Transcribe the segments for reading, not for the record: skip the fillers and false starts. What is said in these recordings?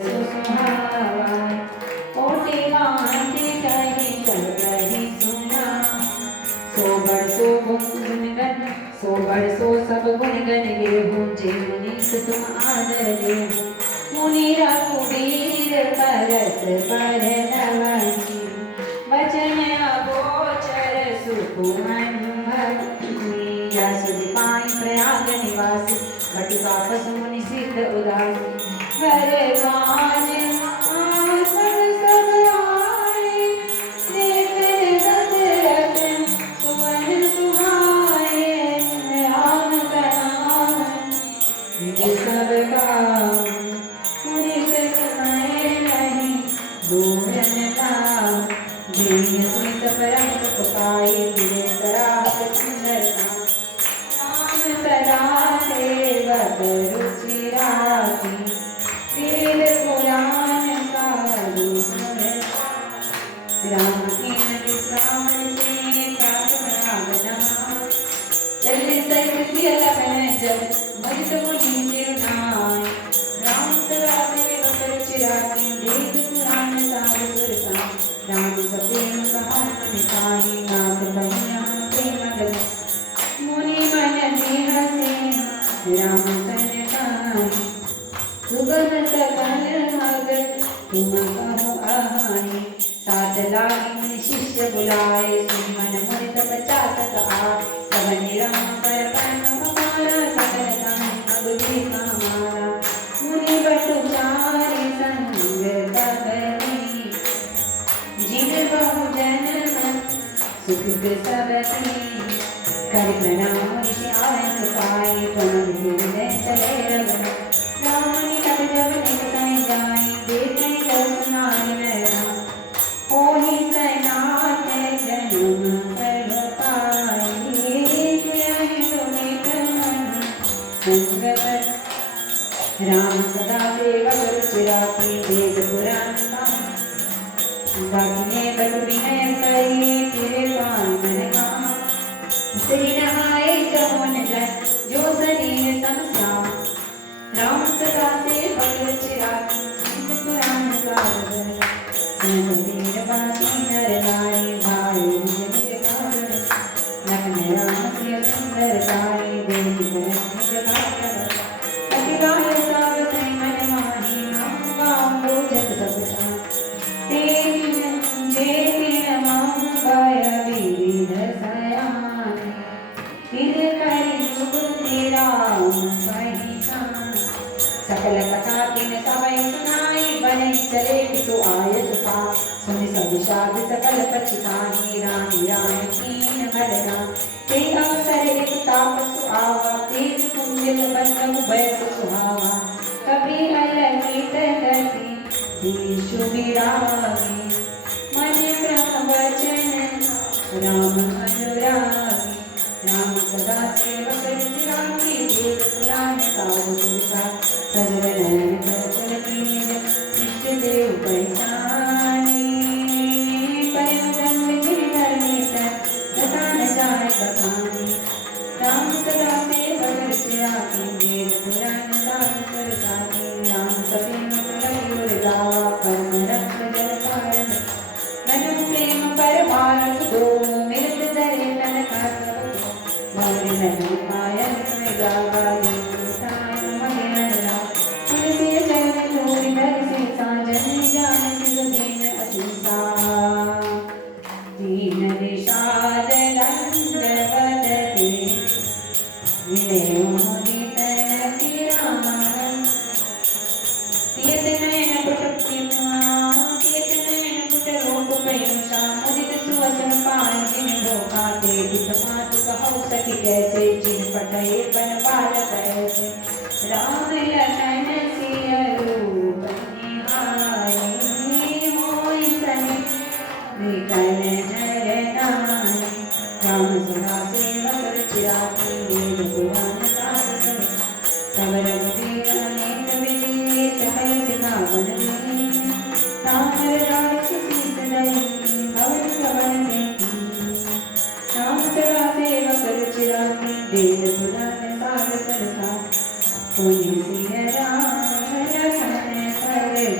सुहावा कोटि गाते कही सब कही सुना सो बड़ सो सब गुण गण गेहूँ जे मुनीस तुम आदर देहु मुनि रघुबीर परस पर नवनी वचन अगोचर सुकुमन सुधि पाई प्रयाग निवासी कटुका पशु मुनि सिद्ध उदासी भरद्वाज आसन सब आए देख दशरथ सुवन सुहाए राम कराम सब काम पुरिस समय नहीं दूरन नाम दीन सुत परम सुख पाए तिरे सराप सुंदर नाम सदा सेवक रुचि राखी वेद पुराण साधु सुने राम की विश्राम से प्रार्थना चल सहित सियल जब मजित मुनि सिरनाय राम सदा सेवक रुचि राखी वेद पुराण साधु सुरता राम सप्रेम कहान निताई नाथ कहिया प्रेम गल मुनि मन देह से राम सन कहानी सुगम सकल मग तुम कहो आहानी साथ लागी शिष्य बुलाए सुमन मुनित 50 आ सब राम पर परम हमारा सकल दान अब देखा हमारा मुनि बटु चारि संग तबनी जिन बहु जन सुख सबनी कर प्रणाम मुनि आय सुपाई तुम हृदय चले रघुन रानी तब जब निक सै जाई देखे तो सुनाई नैना ओहि सैनाथ जन्म कर पाई यही तुम्हें कमन संगत राम सदा सेवक रुचि राखी वेद पुराण बाकी बटु विनय करी तेरे पान मन काम तेरी नहाए जहोन जन जो शरीर समस्या राम सदा सेवक रुचि राखी वेद पुराण सागर सुनवीर बासी नर नारी भाई निज कारण लखन राम सिय सुंदर कारी देवी बरन निज कारण अति गाय साव सै मन माही नाम गाओ जग सब जान तेरी नमः गाय विविध सयानी फिर करी जुग तेरा पहिचान सकल कथा तिन सबै सुनाई बने चले पितु आय सुपा सुनि सब शाद सकल पछतानी रानी रानी कीन भरना ते अवसर एक तापसु आवा तेज कुंजल बंधु बैस सुहावा कभी अलंकित गति देशु विरागी मन क्रम वचन राम अनुरागी राम सदा सेवक रुचि राखी वेद पुराण साधु सुरता सजल नयन चंचल तेज नित्य देव पहचानी परम ब्रह्म गिरधर नेतर तथा न जाय बखानी राम सदा सेवक रुचि राखी वेद पुराण साधु सुरता राम सप्रेम कलयुग गावा परम रस जल कारण मनु प्रेम पर भारत दो मिलत धरे तन का सब मोर नन पायल में गावा साय मगन रा तुलसी चरण धूल धर से साजन जान सुदीन असीसा दीन निषाद दंडवदते विनय मुदित राम पियत नयन पुट रोग पयुषा मुदित सुवसन पान जिन भोगा ते वित मातु कहु सखी कैसे जिन पटये बन बालक ऐसे राम लखन सिय रूप निहारे मोहि सने विकल जर नारी राम सदा सेवक रुचि राखी वेद पुराण साधु सुनि तब रघुबीर अनेक विधि सकल सिखावन राम राज शीस दई भवन भवन राम सदा सेवक रुचि राखी वेद पुराण साधु सरसा पुनि सिय राम लखन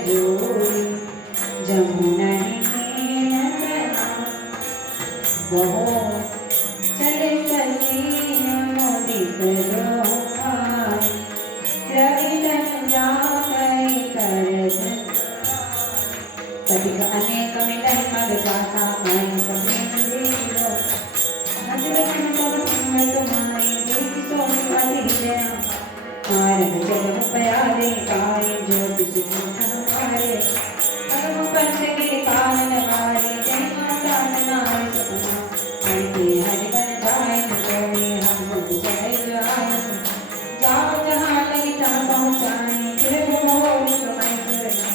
जोड़ी जमुना बहो चले ससीन मोदित जो भाई रवि जन जा कई करत सतिक अनेक मिलन मग जाता कई सभी देलो हजरत सब तुम्हें तुम्हारी देख सोनी वाली जया कारक जग प्यारे कारे ज्योति सुख हमारे परम पंच के कारण वारे जय माता नाम सपना हरि हरि बन जाए जोड़े हम सब जय जाए जाओ जहाँ लगी तहाँ पहुँचाए फिर मोह तुम्हें सुरना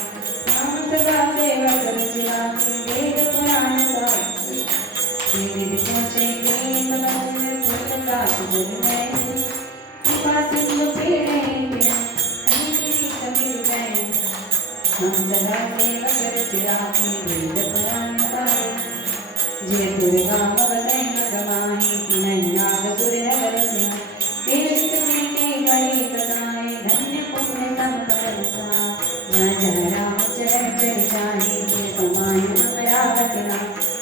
नाम सदा सेवा कर चिरागे वेद पुराण साहित्य वेद सोचे के मनोर पुत्र का जग में कृपा सिंधु पीड़ेंगे कहीं तेरी कभी गए हम सदा सेवा कर चिरागे वेद पुराण साहित्य जय दुर्गा भवसै मगमाहि तिनहि नाग सुर नगर से तीर्थ में के गरी प्रसाय धन्य पुण्य संपद सा जय जय राम चरण चढ़ जाहि के समाय अमरावत ना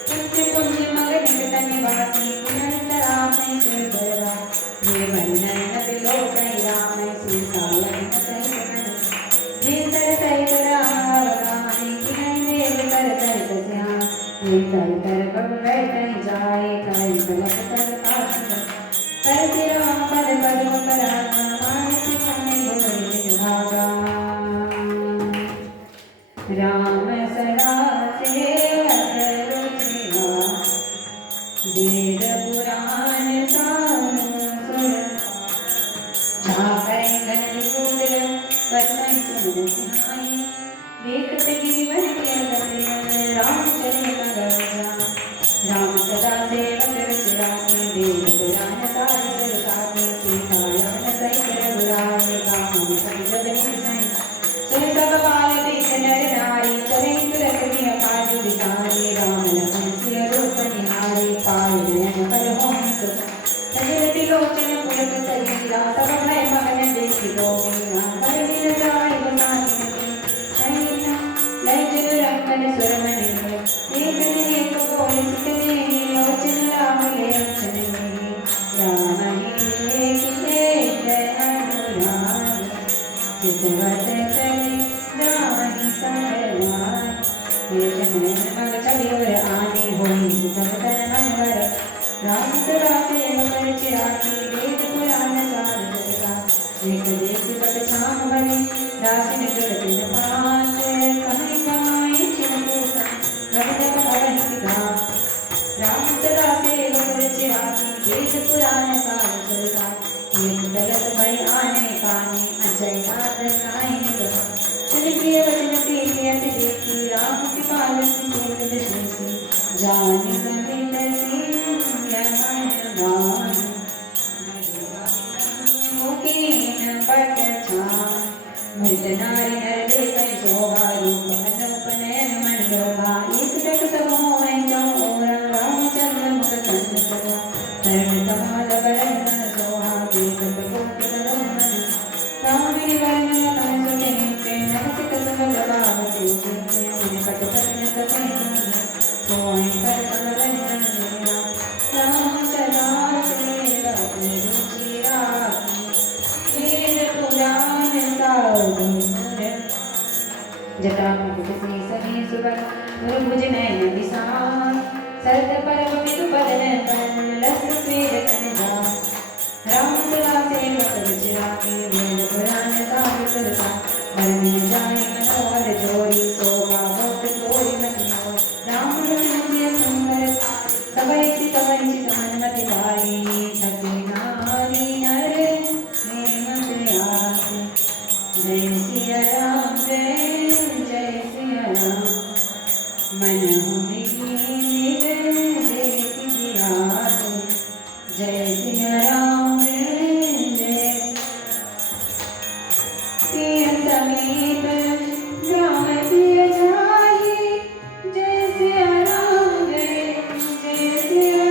पुण्य पुण्य मग निकट निवासी पुनः राम सिर बरवा ये वर्णन नबि लोक राम सीता लखन सहित जे सर सहित राम बगाहि तिनहि देव सर सहित स्याम ये कर कर बब बैठ जाए कर कलप कर काश कर सिरा पद पद पराना मानसी समय बोले भागा राम सदा सेवा करो जीवा वेद पुराण सानु सुर जाकर गण गोर बसै सुन सिहाई देखत गिरिवन के बंदे राम चले मगर जा राम सदा सेवा कर चिरागे वेद पुराण सार सर सागे सीता लखन सहित रघुराई गाम सब जगनी सै सुन सब बाल देख नर नारी चले तुरत में काज विचारे राम लखन सिय रूप निहारे पाए नयन पद होम सुख सजल लोचन पुलक सलीला सब भय मगन देखि गोविंद राम पर दिन जाय बसाहि लय जग रंगन सुर मनि एक एक बोल सिकने लोचन राम ले अक्षन राम ही एक अनुराग चितवत करे जाहि संगवार एक नयन मग चली और आने होई सुतम तन मनवर राम सदा सेवा कर चिरागे वेद पुराण सार जगता एक देख पट छाम बने दासिन जगत न पास कहानी कमाई चिंतूसा भगत भवन पिता राम सदा सेवा कर चिरागे वेद पुराण सार जगता एक गलत भई आने काने अजय नाथ काई चल के वचन प्रियत देखी राम के पालन सेव विदेशी जाने समेत मृत नारी नर देवै शोभा रूप मनोपनयन मन लोभा एक टक सब मोह जाओ रामचंद्र मुख कंद सभा कर्ण कमल बरन मन सोहा देख गोप बदन मन राम विधि वर्णन कन सुने प्रेम नमसित सब गवाह देखे मन कट कन कसे सोई कर कमल मन लेना राम सदा सेवा करो चिरागी वेद पुराण जटा मुकुट से सभी सुबह भुज नयन विशाल सरद परम विदु बदन तन लस स्वेद तन जा राम सदा सेवा कर चिरागे वेद पुराण सार सरसा हरमि जाय मनोहर जोड़ी शोभा भक्त तोरि मति हो राम लखन सिय सुंदर सबय चित वंचित मन मति भाई थके नारी नर हेम प्रयास जय सिया राम जय सिया राम मन मृग देख दिया जय सिया राम जय सिया समीप राम प्रिय जाहि जय सिया राम जय सिया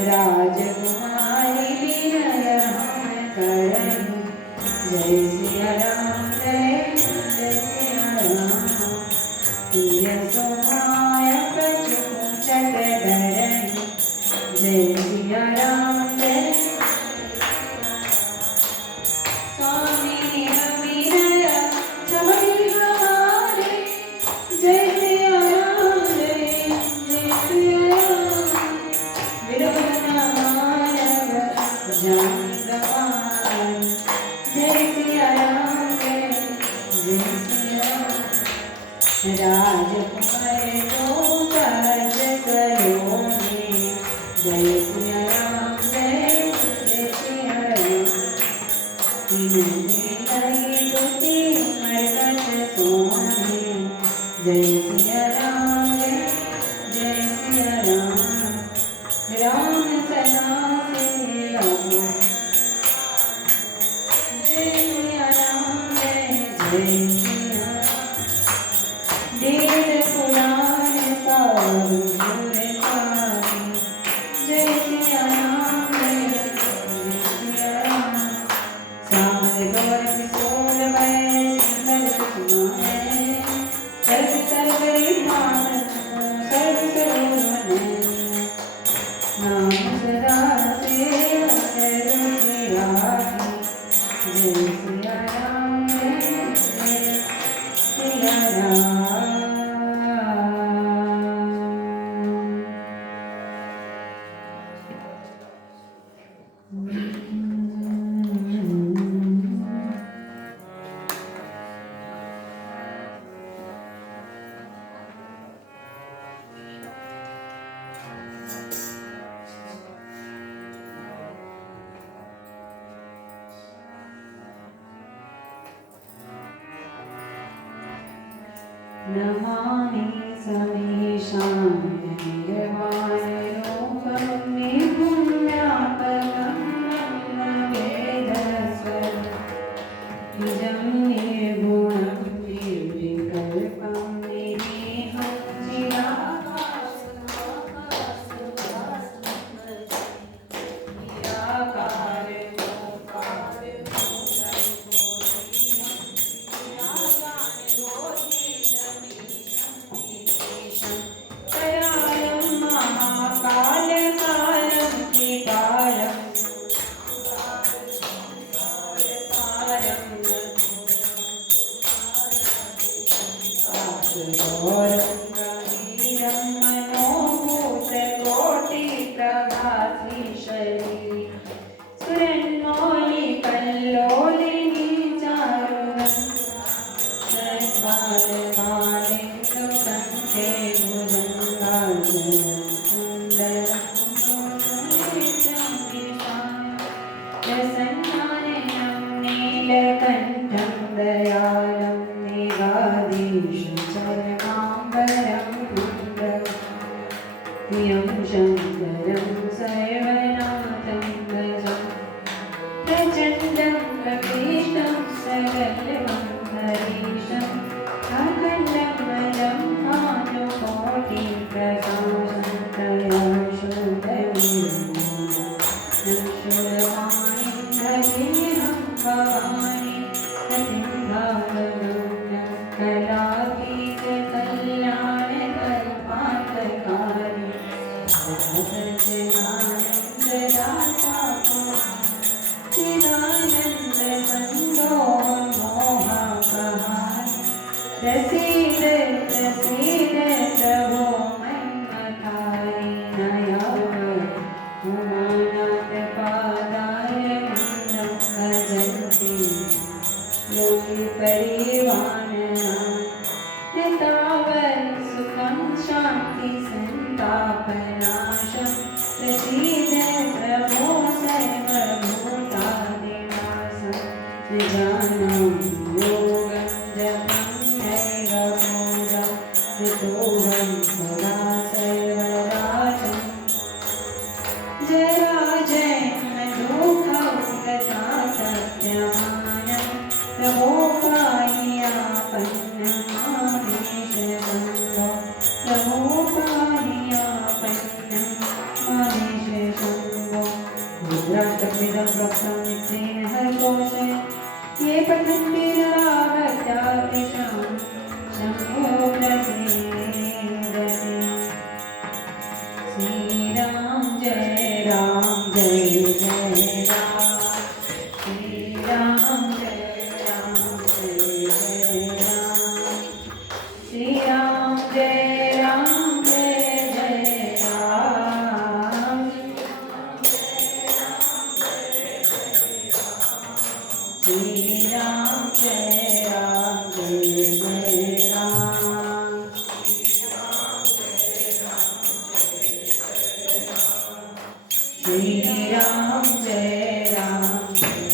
राजकुमारी विनय हम करहु। जय सिया राम जय जय सिया राम। प्रिय सुमाय कछु कुंचक धरहि। जय सिया राम जय। स्वामी विनय छवि हमारे। जय सिया राम जय जय सिया राम। विरोध न मानव जन गवाए। जय सिया राम जय जय सिया राम। राजकुमार को सहज सलोने। जय सिया राम जय जय सिया राम। मरकत सोने। जय सिया राम जय जय सिया राम। राम सदा से रहो। जय सिया राम जय जय सिया राम। वेद पुराण सब गुर सारी। जय सिया राम जय जय सिया राम। सामर गौर किशोर वै सिंगर कुसुमाय। सर्व सर्व मान सर्व सर्व नाम सदा सेवक रुचि राखी। जय सिया राम जय जय सिया राम। नमामि समीशां निर्वाणरूपं निर्गुण्यात्मकं ब्रह्मवेदस्वरं। निजं निर्गुणं निर्विकल्पं निरीहं गंभीरं मनोभूतकोटिप्रभासी शरीरी। सुरन्मौलिकल्लोलिनी चारुगन्धारबालेन्दु कण्ठे भुजङ्गाचलं कुण्डलं मोक्षनेत्रं विशालम्। प्रसन्नाननं नीलकण्ठं दयालं मेघाधीशं चरमाम्बरं प्रियं शङ्करं सर्वनाथं भजम्। प्रचण्डं प्रकृष्टं सकलमं हरीशम्। अखण्डमजं भानुकोटिप्रकाशं त्रयाशूलवीरं शूलपाणिं भजेऽहं भवानि। पतिं भावगम्यं कलातीतकल्याणकल्पान्तकारी। सच्चिदानन्ददाता चिदानन्दसन्दोहं मोहापहारि। प्रसीद प्रसीद प्रभो मन्मथारि। नयाव उमानाथपादाय विन्दं भजन्ति योगी परिवाननां। न तावत् सुखं शान्ति सन्तापनाशं। प्रसीद प्रभो सर्वभूतादिनाशं। न जानामि योगं जपं नैव भोगं। कृतोऽहं सदा सर्वदाशम्। जराजन्म दुःखं तथा सत्यमानं। प्रभो पाहियापन्नं मामेशसङ्गो। प्रभो पाहियापन्नं मामेशसङ्गो। रुद्राष्टकमिदं प्रोक्तं नित्येन हरिघोषे ये पठन्ति नरागत्यातिशां शम्भो प्रसीदते। श्री राम जय राम जय जय राम, श्री राम जय राम जय जय राम, श्री राम जय राम जय जय राम, श्री राम जय राम जय जय राम, श्री राम जय राम जय